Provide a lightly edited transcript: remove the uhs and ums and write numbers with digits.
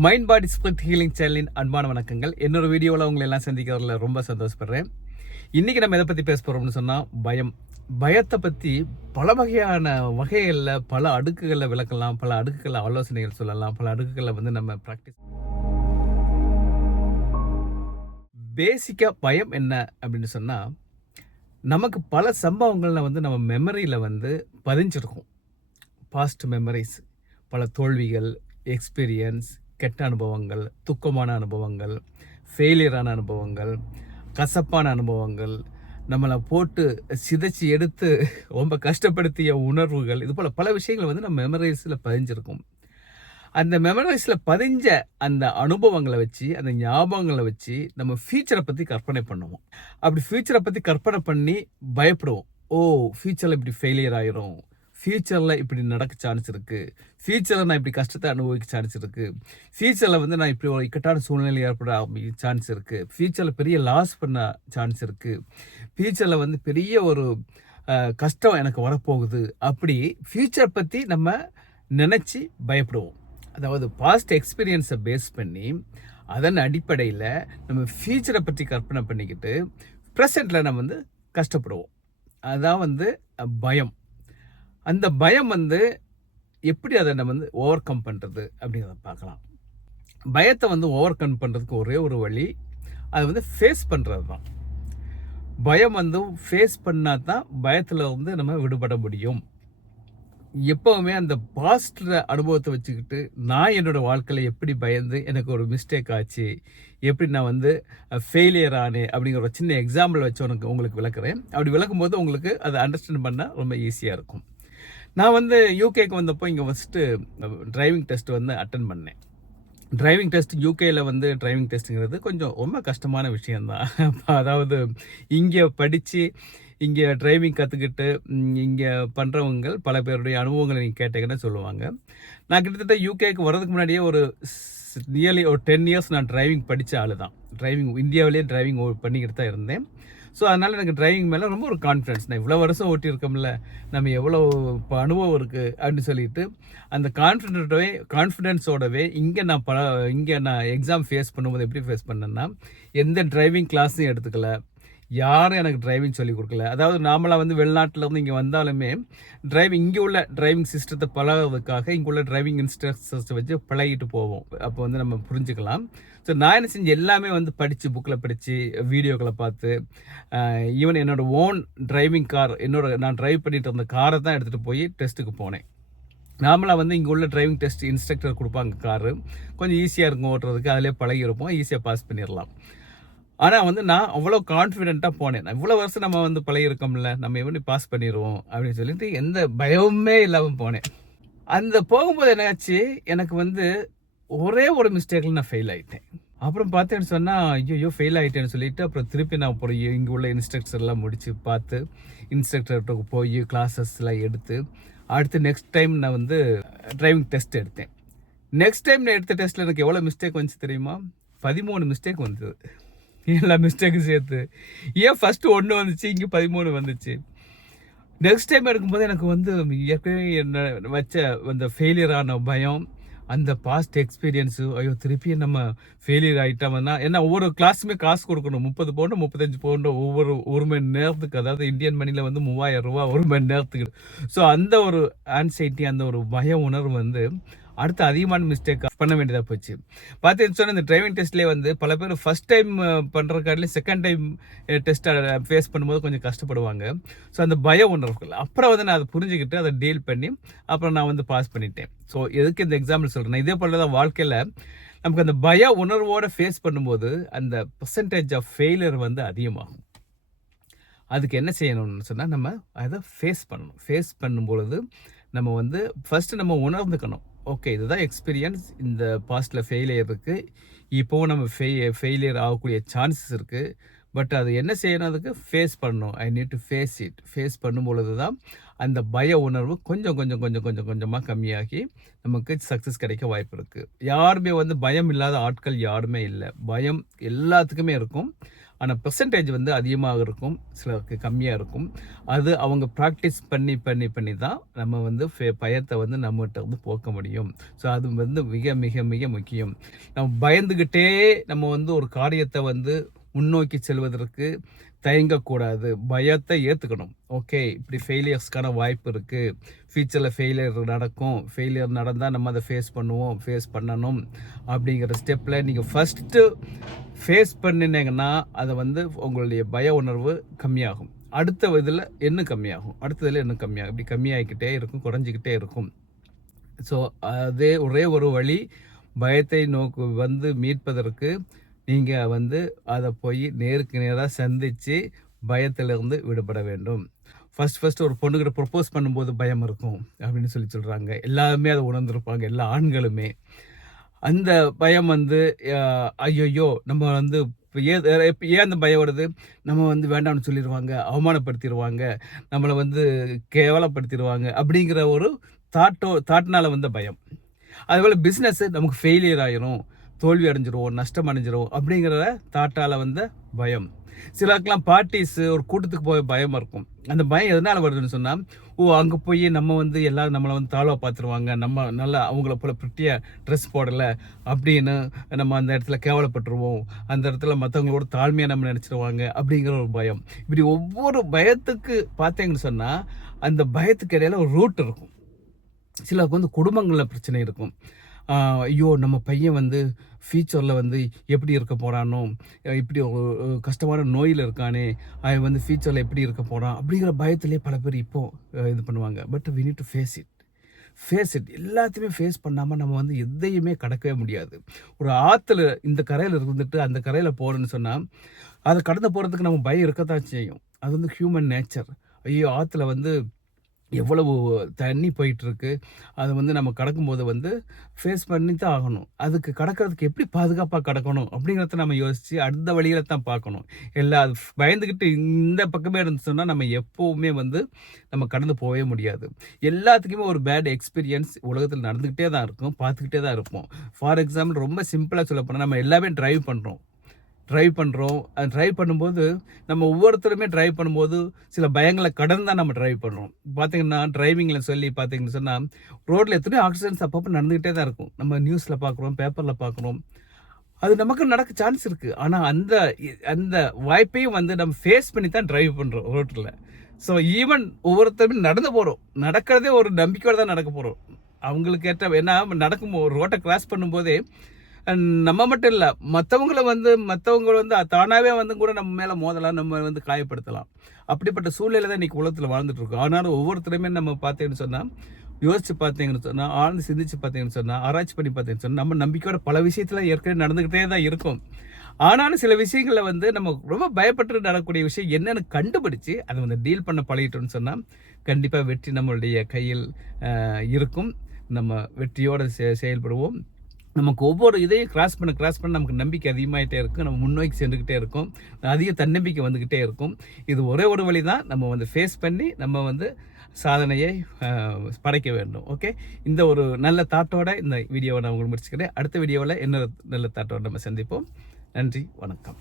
Mind பாடி spirit healing சேனலின் அன்பான வணக்கங்கள். இன்னொரு வீடியோவில் உங்களை எல்லாம் சந்திக்கிறதுல ரொம்ப சந்தோஷப்படுறேன். இன்றைக்கி நம்ம எதை பற்றி பேச போகிறோம்னு சொன்னால் பயத்தை பற்றி பல வகைகளில் பல அடுக்குகளில் விளக்கலாம், பல அடுக்குகளில் ஆலோசனைகள் சொல்லலாம், பல அடுக்குகளில் நம்ம ப்ராக்டிஸ். பேசிக்காக பயம் என்ன அப்படின்னு சொன்னால், நமக்கு பல சம்பவங்களில் நம்ம மெமரியில் பதிஞ்சிருக்கும். பாஸ்ட் மெமரிஸ், பல தோல்விகள், எக்ஸ்பீரியன்ஸ், கெட்ட அனுபவங்கள், துக்கமான அனுபவங்கள், ஃபெயிலியரான அனுபவங்கள், கசப்பான அனுபவங்கள், நம்மளை போட்டு சிதைச்சி எடுத்து ரொம்ப கஷ்டப்படுத்திய உணர்வுகள், இது போல் பல விஷயங்கள் நம்ம மெமரிஸில் பதிஞ்சிருக்கும். அந்த மெமரிஸில் பதிஞ்ச அந்த அனுபவங்களை வச்சு, அந்த ஞாபகங்களை வச்சு நம்ம ஃபியூச்சரை பற்றி கற்பனை பண்ணுவோம். அப்படி ஃபியூச்சரை பற்றி கற்பனை பண்ணி பயப்படுவோம். ஃபியூச்சரில் இப்படி ஃபெயிலியர் ஆயிரும், ஃபியூச்சரில் இப்படி நடக்க சான்ஸ் இருக்குது, ஃபியூச்சரில் நான் இப்படி கஷ்டத்தை அனுபவிக்க சான்ஸ் இருக்குது, ஃபியூச்சரில் நான் இப்படி ஒரு இக்கட்டான சூழ்நிலை ஏற்பட சான்ஸ் இருக்குது, ஃபியூச்சரில் பெரிய லாஸ் பண்ண சான்ஸ் இருக்குது, ஃபியூச்சரில் பெரிய ஒரு கஷ்டம் எனக்கு வரப்போகுது. அப்படி ஃபியூச்சர் பற்றி நம்ம நினச்சி பயப்படுவோம். அதாவது பாஸ்ட் எக்ஸ்பீரியன்ஸை பேஸ் பண்ணி அதன் அடிப்படையில் நம்ம ஃபியூச்சரை பற்றி கற்பனை பண்ணிக்கிட்டு ப்ரெசண்ட்டில் நம்ம கஷ்டப்படுவோம். அதான் பயம். அந்த பயம் எப்படி அதை நம்ம ஓவர் கம் பண்ணுறது அப்படிங்கிறத பார்க்கலாம். பயத்தை ஓவர் கம் பண்ணுறதுக்கு ஒரே ஒரு வழி, அது ஃபேஸ் பண்ணுறது தான். பயம் ஃபேஸ் பண்ணால் தான் பயத்தில் நம்ம விடுபட முடியும். எப்போவுமே அந்த பாஸ்டில் அனுபவத்தை வச்சுக்கிட்டு நான் என்னோடய வாழ்க்கையில் எப்படி பயந்து எனக்கு ஒரு மிஸ்டேக் ஆச்சு, எப்படி நான் ஃபெயிலியர் ஆனேன் அப்படிங்கிற ஒரு சின்ன எக்ஸாம்பிள் வச்சு உங்களுக்கு விளக்குறேன். அப்படி விளக்கும் போது உங்களுக்கு அதை அண்டர்ஸ்டாண்ட் பண்ண ரொம்ப ஈஸியாக இருக்கும். நான் யூகேக்கு வந்தப்போ இங்கே ஃபஸ்ட்டு டிரைவிங் டெஸ்ட் அட்டன் பண்ணேன். டிரைவிங் டெஸ்ட் யூகேயில் டிரைவிங் டெஸ்ட்டுங்கிறது கொஞ்சம் ரொம்ப கஷ்டமான விஷயந்தான். அதாவது இங்கே படித்து இங்கே டிரைவிங் கற்றுக்கிட்டு இங்கே பண்ணுறவங்க பல பேருடைய அனுபவங்களை நீங்கள் கேட்டீங்கன்னா சொல்லுவாங்க. நான் கிட்டத்தட்ட யூகேக்கு வர்றதுக்கு முன்னாடியே ஒரு நியர்லி ஒரு 10 இயர்ஸ் நான் டிரைவிங் படித்த ஆள் தான். டிரைவிங் இந்தியாவிலேயே டிரைவிங் பண்ணிக்கிட்டு தான் இருந்தேன். ஸோ அதனால் எனக்கு டிரைவிங் மேலே ரொம்ப ஒரு கான்ஃபிடன்ஸ். நான் இவ்வளோ வருஷம் ஓட்டியிருக்கோம்ல, நம்ம எவ்வளோ இப்போ அனுபவம் இருக்குது அப்படின்னு சொல்லிட்டு அந்த கான்ஃபிடென்ஸோடவே இங்கே நான் எக்ஸாம் ஃபேஸ் பண்ணும்போது எப்படி ஃபேஸ் பண்ணேன்னா, எந்த டிரைவிங் கிளாஸும் எடுத்துக்கல, யாரும் எனக்கு டிரைவிங் சொல்லி கொடுக்கல. அதாவது நாமளாக வெளிநாட்டில் இங்கே வந்தாலுமே இங்கே உள்ள டிரைவிங் சிஸ்டத்தை பழகிறதுக்காக இங்கே உள்ள டிரைவிங் இன்ஸ்ட்ரக்டர்ஸை வச்சு பழகிட்டு போவோம். அப்போ நம்ம புரிஞ்சுக்கலாம். ஸோ நான் என்ன செஞ்சு எல்லாமே படித்து புக்கில் படித்து வீடியோக்களை பார்த்து ஈவன் என்னோடய ஓன் டிரைவிங் கார், நான் டிரைவ் பண்ணிட்டு இருந்த காரை தான் எடுத்துகிட்டு போய் டெஸ்ட்டுக்கு போனேன். நார்மலாக இங்கே உள்ள டிரைவிங் டெஸ்ட் இன்ஸ்ட்ரக்டர் கொடுப்பாங்க காரு, கொஞ்சம் ஈஸியாக இருக்கும் ஓட்டுறதுக்கு, அதிலே பழகிருப்போம், ஈஸியாக பாஸ் பண்ணிடலாம். ஆனால் நான் அவ்வளோ கான்ஃபிடென்ட்டாக போனேன். நான் இவ்வளோ வருஷம் நம்ம பழகிருக்கோம்ல, நம்ம எப்படி பாஸ் பண்ணிடுவோம் அப்படின்னு சொல்லிட்டு எந்த பயமுமே இல்லாமல் போனேன். அந்த போகும்போது என்னாச்சு, எனக்கு ஒரே ஒரு மிஸ்டேக்கில் நான் ஃபெயில் ஆகிட்டேன். அப்புறம் பார்த்தேன்னு சொன்னால் ஐயோ ஃபெயில் ஆகிட்டேன்னு சொல்லிட்டு அப்புறம் திருப்பி நான் போய் இங்கே உள்ள இன்ஸ்ட்ரக்டர்லாம் முடித்து பார்த்து இன்ஸ்ட்ரக்டர்கிட்ட போய் கிளாஸஸ்லாம் எடுத்து அடுத்து நெக்ஸ்ட் டைம் நான் டிரைவிங் டெஸ்ட் எடுத்தேன். நெக்ஸ்ட் டைம் நான் எடுத்த டெஸ்ட்டில் எனக்கு எவ்வளோ மிஸ்டேக் வந்துச்சு தெரியுமா? 13 மிஸ்டேக் வந்தது. எல்லா மிஸ்டேக்கும் சேர்த்து. ஏன் ஃபஸ்ட்டு 1 வந்துச்சு, இங்கே 13 வந்துச்சு. நெக்ஸ்ட் டைம் எடுக்கும்போது எனக்கு ஏற்கனவே என்ன வச்ச அந்த ஃபெயிலியரான பயம், அந்த பாஸ்ட் எக்ஸ்பீரியன்ஸு, ஐயோ திருப்பி நம்ம ஃபெயிலியர் ஆகிட்டோம்னா, ஏன்னா ஒவ்வொரு கிளாஸுமே காசு கொடுக்கணும். 30 பவுண்டு 35 பவுண்டு ஒரு மணி நேரத்துக்கு, அதாவது இந்தியன் மணியில் 3000 ரூபா ஒரு மணி நேரத்துக்கு. ஸோ அந்த ஒரு ஆன்சைட்டி, அந்த ஒரு பய உணர்வு அடுத்து அதிகமான மிஸ்டேக் பண்ண வேண்டியதாக போச்சு. பார்த்தீங்கன்னு சொன்னால் இந்த டிரைவிங் டெஸ்ட்லேயே பல பேர் ஃபஸ்ட் டைம் பண்ணுறக்காட்டிலையும் செகண்ட் டைம் டெஸ்ட்டை ஃபேஸ் பண்ணும்போது கொஞ்சம் கஷ்டப்படுவாங்க. ஸோ அந்த பய உணர்வுகள் அப்புறம் நான் அதை புரிஞ்சுக்கிட்டு அதை டீல் பண்ணி அப்புறம் நான் பாஸ் பண்ணிட்டேன். ஸோ எதுக்கு இந்த எக்ஸாம்பிள் சொல்கிறேன், இதே போல தான் வாழ்க்கையில் நமக்கு அந்த பய உணர்வோடு ஃபேஸ் பண்ணும்போது அந்த பர்சன்டேஜ் ஆஃப் ஃபெயிலியர் அதிகமாகும். அதுக்கு என்ன செய்யணும்னு சொன்னால் நம்ம அதை ஃபேஸ் பண்ணணும். ஃபேஸ் பண்ணும்பொழுது நம்ம ஃபஸ்ட்டு நம்ம உணர்ந்துக்கணும், ஓகே இதுதான் எக்ஸ்பீரியன்ஸ், இந்த பாஸ்ட்டில் ஃபெயிலியர் இருக்குது, இப்போவும் நம்ம ஃபெயிலியர் ஆகக்கூடிய சான்சஸ் இருக்குது. பட் அது என்ன செய்யணும், அதுக்கு ஃபேஸ் பண்ணணும். I need to face it. Face பண்ணும்பொழுது தான் அந்த பய உணர்வு கொஞ்சமாக கம்மியாகி நமக்கு சக்ஸஸ் கிடைக்க வாய்ப்பு இருக்குது. யாருமே பயம் இல்லாத ஆட்கள் யாருமே இல்லை. பயம் எல்லாத்துக்குமே இருக்கும். ஆனால் பெர்சன்டேஜ் வந்து அதிகமாக இருக்கும், சிலருக்கு கம்மியாக இருக்கும். அது அவங்க ப்ராக்டிஸ் பண்ணி பண்ணி பண்ணி தான் நம்ம வந்து பயத்தை வந்து நம்மகிட்ட வந்து போக்க முடியும். ஸோ அது வந்து மிக மிக மிக முக்கியம். நம்ம பயந்துக்கிட்டே நம்ம வந்து ஒரு காரியத்தை வந்து முன்னோக்கி செல்வதற்கு தயங்கக்கூடாது. பயத்தை ஏற்றுக்கணும். ஓகே, இப்படி ஃபெயிலியர்ஸ்க்கான வாய்ப்பு இருக்குது, ஃப்யூச்சரில் ஃபெயிலியர் நடக்கும், ஃபெயிலியர் நடந்தால் நம்ம அதை ஃபேஸ் பண்ணணும் அப்படிங்கிற ஸ்டெப்பில் நீங்கள் ஃபஸ்ட்டு ஃபேஸ் பண்ணினீங்கன்னா அதை வந்து உங்களுடைய பய உணர்வு கம்மியாகும். அடுத்த இதில் இன்னும் கம்மியாகும், அடுத்ததில் இன்னும் கம்மியாகும், இப்படி கம்மியாகிக்கிட்டே இருக்கும், குறைஞ்சிக்கிட்டே இருக்கும். ஸோ அதே ஒரே ஒரு வழி, பயத்தை வந்து மீட்பதற்கு நீங்கள் வந்து அதை போய் நேருக்கு நேராக சந்தித்து பயத்திலிருந்து விடுபட வேண்டும். ஃபஸ்ட்டு ஒரு பொண்ணுக்கிட்ட ப்ரொப்போஸ் பண்ணும்போது பயம் இருக்கும் அப்படின்னு சொல்கிறாங்க. எல்லாருமே அதை உணர்ந்துருப்பாங்க, எல்லா ஆண்களுமே. அந்த பயம் வந்து ஐயோ நம்ம வந்து ஏன் அந்த பயம் வருது, நம்ம வந்து வேண்டாம்னு சொல்லிடுவாங்க, அவமானப்படுத்திடுவாங்க, நம்மளை வந்து கேவலப்படுத்திடுவாங்க அப்படிங்கிற ஒரு தாட்னால வந்த பயம். அதுபோல் பிஸ்னஸ் நமக்கு ஃபெயிலியர் ஆயிரும், தோல்வி அடைஞ்சிரும், நஷ்டம் அடைஞ்சிரும் அப்படிங்கிற தாட்டால் வந்த பயம். சிலருக்கெல்லாம் பார்ட்டிஸு ஒரு கூட்டத்துக்கு போய் பயம் இருக்கும். அந்த பயம் எதனால் வருதுன்னு சொன்னால், அங்கே போய் நம்ம வந்து எல்லோரும் நம்மளை வந்து தாழ்வாக பார்த்துருவாங்க, நம்ம நல்லா அவங்கள போல் ப்ரிட்டியாக ட்ரெஸ் போடலை அப்படின்னு நம்ம அந்த இடத்துல கேவலப்பட்டுருவோம், அந்த இடத்துல மற்றவங்களோட தாழ்மையாக நம்ம நினச்சிடுவாங்க அப்படிங்கிற ஒரு பயம். இப்படி ஒவ்வொரு பயத்துக்கு பார்த்தீங்கன்னு சொன்னால் அந்த பயத்துக்கு இடையில ஒரு ரூட் இருக்கும். சிலருக்கு வந்து குடும்பங்களில் பிரச்சனை இருக்கும். ஐயோ நம்ம பையன் வந்து ஃப்யூச்சரில் வந்து எப்படி இருக்க போகிறானோ, இப்படி ஒரு கஷ்டமான நோயில் இருக்கானே, அவன் வந்து ஃப்யூச்சரில் எப்படி இருக்க போகிறான் அப்படிங்கிற பயத்திலே பல பேர் இப்போது இது பண்ணுவாங்க. But we need to face it. எல்லாத்தையுமே ஃபேஸ் பண்ணாமல் நம்ம வந்து எதையுமே கடக்கவே முடியாது. ஒரு ஆற்றுல இந்த கரையில் இருந்துட்டு அந்த கரையில் போகிறேன்னு சொன்னால் அதை கடந்து போகிறதுக்கு நம்ம பயம் இருக்கத்தான் செய்யும். அது வந்து ஹியூமன் நேச்சர். ஐயோ ஆற்றுல வந்து எவ்வளவு தண்ணி போயிட்டுருக்கு, அதை வந்து நம்ம கடக்கும்போது வந்து ஃபேஸ் பண்ணி தான் ஆகணும். அதுக்கு கடக்கிறதுக்கு எப்படி பாதுகாப்பாக கடக்கணும் அப்படிங்கிறத நம்ம யோசித்து அடுத்த வழியில் தான் பார்க்கணும். அது பயந்துக்கிட்டு இந்த பக்கமே இருந்துச்சுன்னா நம்ம எப்போவுமே வந்து நம்ம கடந்து போகவே முடியாது. எல்லாத்துக்குமே ஒரு பேட் எக்ஸ்பீரியன்ஸ் உலகத்தில் நடந்துக்கிட்டே தான் இருக்கும், பார்த்துக்கிட்டே தான் இருப்போம். ஃபார் எக்ஸாம்பிள் ரொம்ப சிம்பிளாக சொல்ல போனால், நம்ம எல்லாமே ட்ரைவ் பண்ணும்போது நம்ம ஒவ்வொருத்தருமே ட்ரைவ் பண்ணும்போது சில பயங்களை கடந்து தான் நம்ம ட்ரைவ் பண்ணுறோம். பார்த்தீங்கன்னா டிரைவிங்கில் சொல்லி பார்த்தீங்கன்னு சொன்னால் ரோட்டில் எத்தனையோ ஆக்சிடென்ட்ஸ் அப்பப்போ நடந்துக்கிட்டே தான் இருக்கும். நம்ம நியூஸில் பார்க்குறோம், பேப்பரில் பார்க்குறோம், அது நமக்கு நடக்க சான்ஸ் இருக்குது. ஆனால் அந்த வாய்ப்பையும் வந்து நம்ம ஃபேஸ் பண்ணி தான் ட்ரைவ் பண்ணுறோம் ரோட்டில். ஸோ ஈவன் ஒவ்வொருத்தருமே நடந்து போகிறோம், நடக்கிறதே ஒரு நம்பிக்கையோடு தான் நடக்க போகிறோம். அவங்களுக்கு ஏற்ற ஏன்னா நடக்கும்போது ரோட்டை கிராஸ் பண்ணும்போதே நம்ம மட்டும் இல்லை, மற்றவங்களை வந்து தானாகவே வந்து கூட நம்ம மேலே மோதலாம், நம்ம வந்து காயப்படுத்தலாம். அப்படிப்பட்ட சூழ்நிலை தான் இன்றைக்கி உலகத்தில் வாழ்ந்துட்டு இருக்கோம். ஆனாலும் ஒவ்வொருத்தருமே நம்ம பார்த்தீங்கன்னு சொன்னால், யோசித்து பார்த்தீங்கன்னு சொன்னால், ஆழ்ந்து சிந்திச்சு பார்த்தீங்கன்னு சொன்னால், ஆராய்ச்சி பண்ணி பார்த்தீங்கன்னு சொன்னால், நம்ம நம்பிக்கையோட பல விஷயத்தில் ஏற்கனவே நடந்துக்கிட்டே தான் இருக்கும். ஆனாலும் சில விஷயங்களில் வந்து நம்ம ரொம்ப பயப்பட்டு நடக்கக்கூடிய விஷயம் என்னென்னு கண்டுபிடிச்சி அதை வந்து டீல் பண்ண பழகிட்டோம்னு சொன்னால் கண்டிப்பாக வெற்றி நம்மளுடைய கையில் இருக்கும். நம்ம வெற்றியோடு செயல்படுவோம். நமக்கு ஒவ்வொரு இதையும் கிராஸ் பண்ண நமக்கு நம்பிக்கை அதிகமாகிட்டே இருக்கும், நம்ம முன்னோக்கி சென்றுக்கிட்டே இருக்கும், அதிக தன்னம்பிக்கை வந்துக்கிட்டே இருக்கும். இது ஒரே ஒரு வழி தான், நம்ம வந்து ஃபேஸ் பண்ணி நம்ம வந்து சாதனையை படைக்க வேண்டும். ஓகே, இந்த ஒரு நல்ல தாட்டோட இந்த வீடியோவை நான் உங்களுக்கு முடிச்சுக்கிறேன். அடுத்த வீடியோவில் என்ன நல்ல தாட்டோடு நம்ம சந்திப்போம். நன்றி, வணக்கம்.